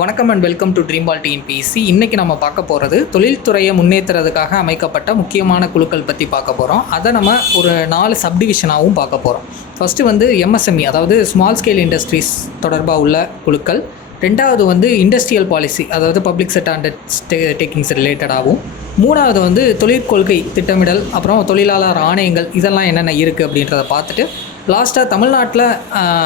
வணக்கம் and welcome to dream ball TNPSC. இன்றைக்கி நம்ம பார்க்க போகிறது தொழில்துறையை முன்னேற்றுறதுக்காக அமைக்கப்பட்ட முக்கியமான குழுக்கள் பற்றி பார்க்க போகிறோம். அதை நம்ம ஒரு 4 சப்டிவிஷனாகவும் பார்க்க போகிறோம். ஃபஸ்ட்டு வந்து எம்எஸ்எம்இ, அதாவது ஸ்மால் ஸ்கேல் இண்டஸ்ட்ரீஸ் தொடர்பாக உள்ள குழுக்கள். ரெண்டாவது வந்து இண்டஸ்ட்ரியல் பாலிசி, அதாவது பப்ளிக் செக்டர் அண்டர்டேக்கிங்ஸ் ரிலேட்டடாகவும். மூணாவது வந்து தொழிற்கொள்கை திட்டமிடல், அப்புறம் தொழிலாளர் ஆணையங்கள், இதெல்லாம் என்னென்ன இருக்குது அப்படின்றத பார்த்துட்டு லாஸ்ட்டாக தமிழ்நாட்டில்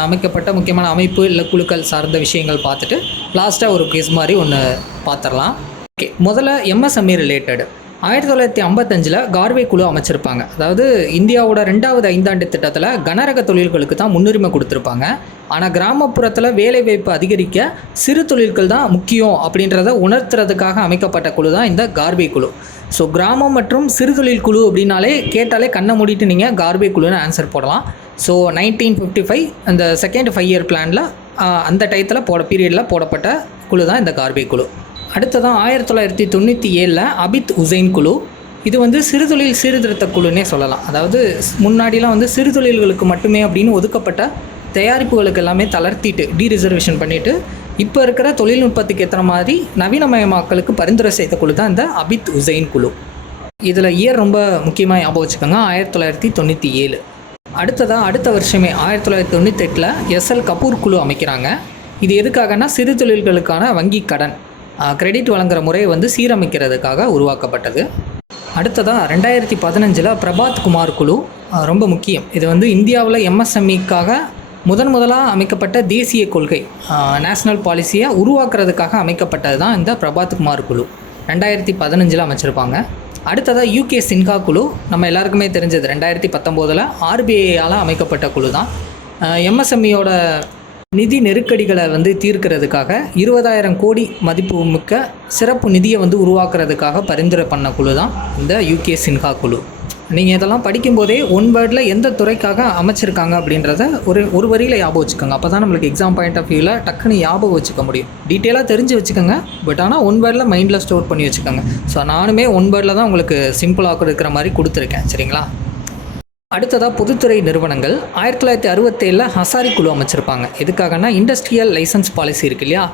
அமைக்கப்பட்ட முக்கியமான அமைப்பு இல்லை குழுக்கள் சார்ந்த விஷயங்கள் பார்த்துட்டு லாஸ்ட்டாக ஒரு கேஸ் மாதிரி ஒன்று பார்த்துடலாம். ஓகே, முதல்ல எம்எஸ்எம்இ ரிலேட்டடு. 1955 கார்வே குழு அமைச்சிருப்பாங்க. அதாவது இந்தியாவோட 2வது ஐந்தாண்டு திட்டத்தில் கனரக தொழில்களுக்கு தான் முன்னுரிமை கொடுத்துருப்பாங்க. ஆனால் கிராமப்புறத்தில் வேலைவாய்ப்பு அதிகரிக்க சிறு தொழில்கள் தான் முக்கியம் அப்படின்றத உணர்த்துறதுக்காக அமைக்கப்பட்ட குழு தான் இந்த கார்வே குழு. ஸோ கிராமம் மற்றும் சிறு தொழில் குழு அப்படின்னாலே கேட்டாலே கண்ணை மூடிட்டு நீங்கள் கார்வே குழுன்னு ஆன்சர் போடலாம். ஸோ 1955 அந்த செகண்ட் 5 இயர் பிளானில் அந்த டயத்தில் பீரியடில் போடப்பட்ட குழு தான் இந்த கார்வே குழு. அடுத்ததான் 1997 அபித் உசைன் குழு. இது வந்து சிறுதொழில் சீர்திருத்த குழுன்னே சொல்லலாம். அதாவது முன்னாடிலாம் வந்து சிறு தொழில்களுக்கு மட்டுமே அப்படின்னு ஒதுக்கப்பட்ட தயாரிப்புகளுக்கு எல்லாமே தளர்த்திட்டு டீரிசர்வேஷன் பண்ணிவிட்டு இப்போ இருக்கிற தொழில்நுட்பத்துக்கு ஏற்ற மாதிரி நவீனமயமாக்கலுக்கு பரிந்துரை செய்த குழு தான் இந்த அபித் உசைன் குழு. இதில் இயர் ரொம்ப முக்கியமாக ஞாபகம் வச்சுக்கோங்க, 1997. அடுத்த வருஷமே 1998 எஸ்எல் கபூர் குழு அமைக்கிறாங்க. இது எதுக்காகனா சிறு தொழில்களுக்கான வங்கி கடன் கிரெடிட் வழங்குகிற முறையை வந்து சீரமைக்கிறதுக்காக உருவாக்கப்பட்டது. அடுத்ததாக 2015 பிரபாத் குமார் குழு ரொம்ப முக்கியம். இது வந்து இந்தியாவில் எம்எஸ்எம்இக்காக முதலாக அமைக்கப்பட்ட தேசிய கொள்கை நேஷ்னல் பாலிசியை உருவாக்குறதுக்காக அமைக்கப்பட்டது தான் இந்த பிரபாத் குமார் குழு. 2015 அமைச்சிருப்பாங்க. அடுத்ததாக யூகே சின்ஹா குழு, நம்ம எல்லாருக்குமே தெரிஞ்சது 2019 ஆர்பிஐயால் அமைக்கப்பட்ட குழு தான். எம்எஸ்எம்இயோட நிதி நெருக்கடிகளை வந்து தீர்க்கிறதுக்காக 20,000 கோடி மதிப்பு மிக்க சிறப்பு நிதியை வந்து உருவாக்குறதுக்காக பரிந்துரை பண்ண குழு தான் இந்த யூகே சின்ஹா குழு. நீங்கள் இதெல்லாம் படிக்கும்போதே ஒன் வேர்டில் எந்த துறைக்காக அமைச்சிருக்காங்க அப்படின்றத ஒரு வரியில் ஞாபகம் வச்சுக்கோங்க. அப்போ தான் நம்மளுக்கு எக்ஸாம் பாயிண்ட் ஆஃப் வியூவில் டக்குன்னு ஞாபகம் வச்சுக்க முடியும். டீட்டெயிலாக தெரிஞ்சு வச்சுக்கோங்க, பட் ஆனால் ஒன் வேர்டில் மைண்டில் ஸ்டோர் பண்ணி வச்சுக்கோங்க. ஸோ நானுமே ஒன் வேர்டில் தான் உங்களுக்கு சிம்பிளாக இருக்கிற மாதிரி கொடுத்துருக்கேன், சரிங்களா? அடுத்ததாக பொதுத்துறை நிறுவனங்கள். 1967 ஹசாரி குழு அமைச்சிருப்பாங்க. எதுக்காகனா இண்டஸ்ட்ரியல் லைசன்ஸ் பாலிசி இருக்குது இல்லையா,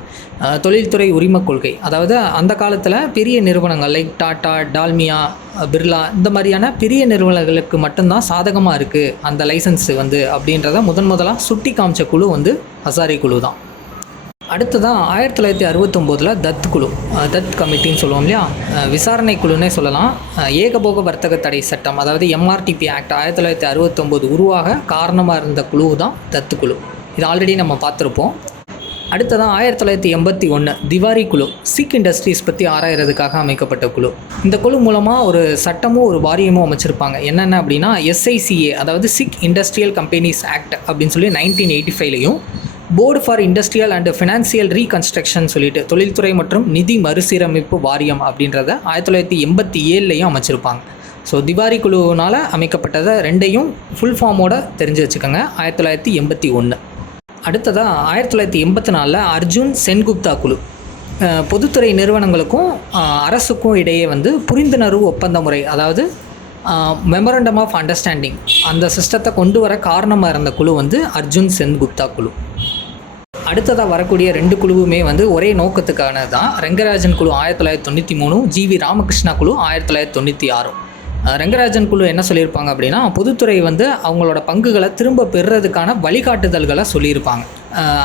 தொழில்துறை உரிமை கொள்கை. அதாவது அந்த காலத்தில் பெரிய நிறுவனங்கள் லைக் டாட்டா, டால்மியா, பிர்லா இந்த மாதிரியான பெரிய நிறுவனங்களுக்கு மட்டும்தான் சாதகமாக இருக்குது அந்த லைசன்ஸ் வந்து அப்படின்றத முதலாக சுட்டி காமிச்ச குழு வந்து ஹசாரி குழு தான். அடுத்ததான் 1969 தத் குழு, தத் கமிட்டின்னு சொல்லுவோம் இல்லையா, விசாரணை குழுன்னே சொல்லலாம். ஏகபோக வர்த்தக தடை சட்டம், அதாவது எம்ஆர்டிபி ஆக்ட் 1969 உருவாக காரணமாக இருந்த குழு தான் தத் குழு. இது ஆல்ரெடி நம்ம பார்த்துருப்போம். அடுத்ததான் 1981 திவாரி குழு, சிக் இண்டஸ்ட்ரீஸ் பற்றி ஆராயறதுக்காக அமைக்கப்பட்ட குழு. இந்த குழு மூலமாக ஒரு சட்டமும் ஒரு வாரியமும் அமைச்சிருப்பாங்க. என்னென்ன அப்படின்னா SICA, அதாவது சிக் இண்டஸ்ட்ரியல் கம்பெனிஸ் ஆக்ட் அப்படின்னு சொல்லி 1985லையும், board for industrial and financial reconstruction சொல்லிட்டு தொழில்துறை மற்றும் நிதி மறுசீரமைப்பு வாரியம் அப்படின்றத 1987லையும் அமைச்சிருப்பாங்க. ஸோ திவாரி குழுவினால் அமைக்கப்பட்டதை ரெண்டையும் ஃபுல் ஃபார்மோட தெரிஞ்சு வச்சுக்கோங்க. 1981. அடுத்ததாக 1984 அர்ஜுன் சென்குப்தா குழு. பொதுத்துறை நிறுவனங்களுக்கும் அரசுக்கும் இடையே வந்து புரிந்துணர்வு ஒப்பந்த முறை, அதாவது மெமரண்டம் ஆஃப் அண்டர்ஸ்டாண்டிங், அந்த சிஸ்டத்தை கொண்டு வர காரணமாக இருந்த குழு வந்து அர்ஜுன் சென்குப்தா குழு. அடுத்ததாக வரக்கூடிய 2 குழுவுமே வந்து ஒரே நோக்கத்துக்கானது தான். ரெங்கராஜன் குழு 1993, GV ராமகிருஷ்ணா குழு 1996. ரெங்கராஜன் குழு என்ன சொல்லியிருப்பாங்க அப்படின்னா, பொதுத்துறை வந்து அவங்களோட பங்குகளை திரும்ப பெறுறதுக்கான வழிகாட்டுதல்களை சொல்லியிருப்பாங்க.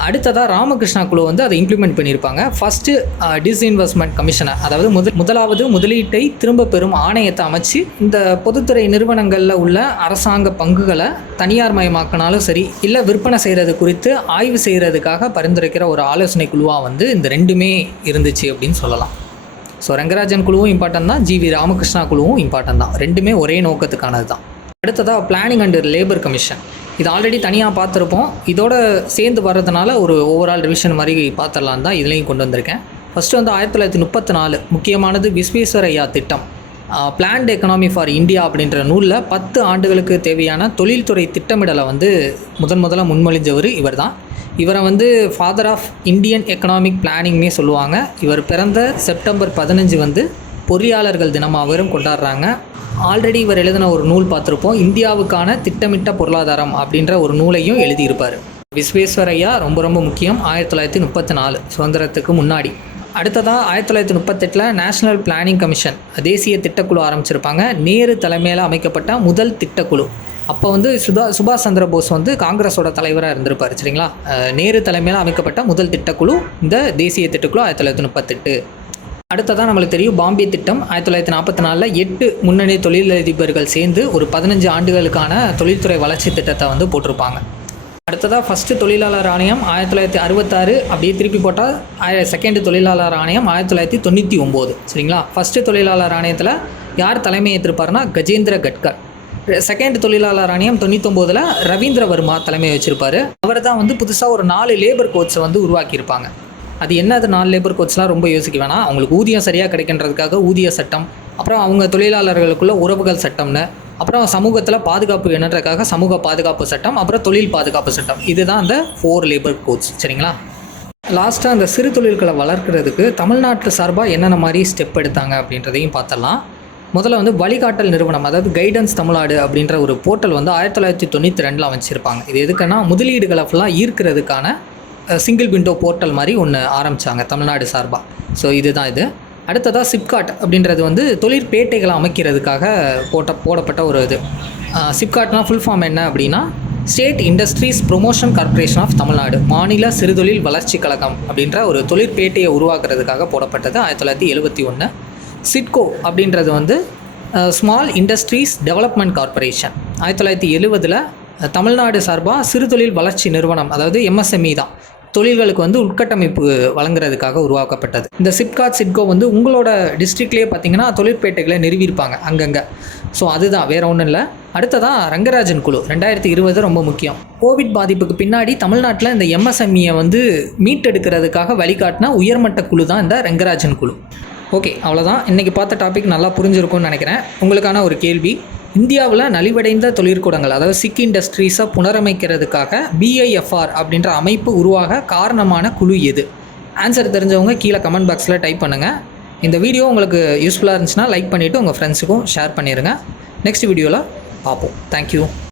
அடுத்ததாக ராமகிருஷ்ணா குழு வந்து அதை இம்ப்ளிமெண்ட் பண்ணியிருப்பாங்க. ஃபஸ்ட்டு டிஸ்இன்வெஸ்ட்மெண்ட் கமிஷனை, அதாவது முதலாவது முதலீட்டை திரும்ப பெறும் ஆணையத்தை அமைச்சு இந்த பொதுத்துறை நிறுவனங்களில் உள்ள அரசாங்க பங்குகளை தனியார் மயமாக்கினாலும் சரி, இல்லை விற்பனை செய்கிறது குறித்து ஆய்வு செய்கிறதுக்காக பரிந்துரைக்கிற ஒரு ஆலோசனை குழுவாக வந்து இந்த ரெண்டுமே இருந்துச்சு அப்படின்னு சொல்லலாம். ஸோ ரெங்கராஜன் குழுவும் இம்பார்ட்டன் தான், GV ராமகிருஷ்ணா குழுவும் இம்பார்ட்டன் தான். ரெண்டுமே ஒரே நோக்கத்துக்கானது தான். அடுத்ததாக பிளானிங் அண்ட் லேபர் கமிஷன். இது ஆல்ரெடி தனியாக பார்த்துருப்போம். இதோட சேர்ந்து வர்றதுனால ஒரு ஓவரால் ரிவிஷன் மாதிரி பார்த்துடலாம் தான் இதுலேயும் கொண்டு வந்திருக்கேன். ஃபஸ்ட்டு வந்து 1934 முக்கியமானது விஸ்வேஸ்வரையா திட்டம், பிளான்டு எக்கனாமி ஃபார் இந்தியா அப்படின்ற நூலில் 10 ஆண்டுகளுக்கு தேவையான தொழில்துறை திட்டமிடலை வந்து முதலாக முன்மொழிஞ்சவர் இவர் தான். இவரை வந்து ஃபாதர் ஆஃப் இந்தியன் எக்கனாமிக் பிளானிங்னே சொல்லுவாங்க. இவர் பிறந்த செப்டம்பர் 15 வந்து பொறியாளர்கள் தினமாகவும் கொண்டாடுறாங்க. ஆல்ரெடி இவர் எழுதின ஒரு நூல் பார்த்துருப்போம், இந்தியாவுக்கான திட்டமிட்ட பொருளாதாரம் அப்படின்ற ஒரு நூலையும் எழுதியிருப்பார். விஸ்வேஸ்வரையா ரொம்ப ரொம்ப முக்கியம். 1934 சுதந்திரத்துக்கு முன்னாடி. அடுத்ததாக 1938 நேஷ்னல் பிளானிங் கமிஷன் தேசிய திட்டக்குழு ஆரம்பிச்சிருப்பாங்க. நேரு தலைமையில் அமைக்கப்பட்ட முதல் திட்டக்குழு. அப்போ வந்து சுபாஷ் சந்திர போஸ் வந்து காங்கிரஸோட தலைவராக இருந்திருப்பார். சரிங்களா? நேரு தலைமையில் அமைக்கப்பட்ட முதல் திட்டக்குழு இந்த தேசிய திட்டக்குழு 1938. அடுத்ததான் நம்மளுக்கு தெரியும் பாம்பே திட்டம் 1944 8 முன்னணி தொழிலதிபர்கள் சேர்ந்து ஒரு 15 ஆண்டுகளுக்கான தொழில்துறை வளர்ச்சி திட்டத்தை வந்து போட்டிருப்பாங்க. அடுத்ததாக ஃபஸ்ட்டு தொழிலாளர் ஆணையம் 1966, அப்படியே திருப்பி போட்டால் செகண்ட் தொழிலாளர் ஆணையம் 1999. சரிங்களா? ஃபஸ்ட்டு தொழிலாளர் ஆணையத்தில் யார் தலைமை ஏற்றிருப்பாருன்னா கஜேந்திர கட்கர். செகண்ட் தொழிலாளர் ஆணையம் 99 ரவீந்திர வர்மா தலைமை வச்சுருப்பார். அவர் தான் வந்து புதுசாக ஒரு 4 லேபர் கோட்ஸை வந்து உருவாக்கியிருப்பாங்க. அது என்னது 4 லேபர் கோட்ஸ்லாம் ரொம்ப யோசிக்க வேணாம். அவங்களுக்கு ஊதியம் சரியாக கிடைக்கின்றதுக்காக ஊதிய சட்டம், அப்புறம் அவங்க தொழிலாளர்களுக்குள்ள உறவுகள் சட்டம்னு, அப்புறம் சமூகத்தில் பாதுகாப்பு வேணுன்றதுக்காக சமூக பாதுகாப்பு சட்டம், அப்புறம் தொழில் பாதுகாப்பு சட்டம். இதுதான் அந்த 4 லேபர் கோட்ஸ். சரிங்களா? லாஸ்ட்டாக அந்த சிறு தொழில்களை வளர்க்குறதுக்கு தமிழ்நாட்டு சார்பாக என்னென்ன மாதிரி ஸ்டெப் எடுத்தாங்க அப்படின்றதையும் பார்த்துடலாம். முதல்ல வந்து வழிகாட்டல் நிறுவனம், அதாவது கைடன்ஸ் தமிழ்நாடு அப்படின்ற ஒரு போர்ட்டல் வந்து 1992 வச்சுருப்பாங்க. இது எதுக்குன்னா முதலீடுகளை ஃபுல்லாக ஈர்க்கிறதுக்கான சிங்கிள் விண்டோ போர்ட்டல் மாதிரி ஒன்று ஆரம்பித்தாங்க தமிழ்நாடு சார்பாக. ஸோ இதுதான் இது. அடுத்ததாக சிப்காட் அப்படின்றது வந்து தொழிற்பேட்டைகளை அமைக்கிறதுக்காக போடப்பட்ட ஒரு இது. சிப்காட்னால் ஃபுல் ஃபார்ம் என்ன அப்படின்னா state industries promotion corporation of Tamil Nadu, மாநில சிறுதொழில் வளர்ச்சி கழகம் அப்படின்ற ஒரு தொழிற்பேட்டையை உருவாக்குறதுக்காக போடப்பட்டது 1971. சிட்கோ அப்படின்றது வந்து small industries development corporation 1970 Tamil Nadu சார்பாக சிறுதொழில் வளர்ச்சி நிறுவனம், அதாவது MSME தான், தொழில்களுக்கு வந்து உட்கட்டமைப்பு வழங்குறதுக்காக உருவாக்கப்பட்டது. இந்த சிட்கோ வந்து உங்களோட டிஸ்ட்ரிக்ட்லேயே பார்த்தீங்கன்னா தொழிற்பேட்டைகளை நிறுவியிருப்பாங்க அங்கங்கே. ஸோ அதுதான், வேறு ஒன்றும் இல்லை. அடுத்ததான் ரங்கராஜன் குழு 2020 ரொம்ப முக்கியம். கோவிட் பாதிப்புக்கு பின்னாடி தமிழ்நாட்டில் இந்த MSMEயை வந்து மீட்டெடுக்கிறதுக்காக வழிகாட்டின உயர்மட்ட குழு தான் இந்த ரங்கராஜன் குழு. ஓகே, அவ்வளோதான். இன்றைக்கி பார்த்த டாபிக் நல்லா புரிஞ்சிருக்கும்னு நினைக்கிறேன். உங்களுக்கான ஒரு கேள்வி, இந்தியாவில் நலிவடைந்த தொழிற்கூடங்கள், அதாவது சிக் இண்டஸ்ட்ரீஸை புனரமைக்கிறதுக்காக BIFR அப்படின்ற அமைப்பு உருவாக காரணமான குழு எது? ஆன்சர் தெரிஞ்சவங்க கீழே கமெண்ட் பாக்ஸில் டைப் பண்ணுங்கள். இந்த வீடியோ உங்களுக்கு யூஸ்ஃபுல்லாக இருந்துச்சுன்னா லைக் பண்ணிவிட்டு உங்கள் ஃப்ரெண்ட்ஸுக்கும் ஷேர் பண்ணிடுங்க. நெக்ஸ்ட் வீடியோவில் பார்ப்போம். தேங்க்யூ.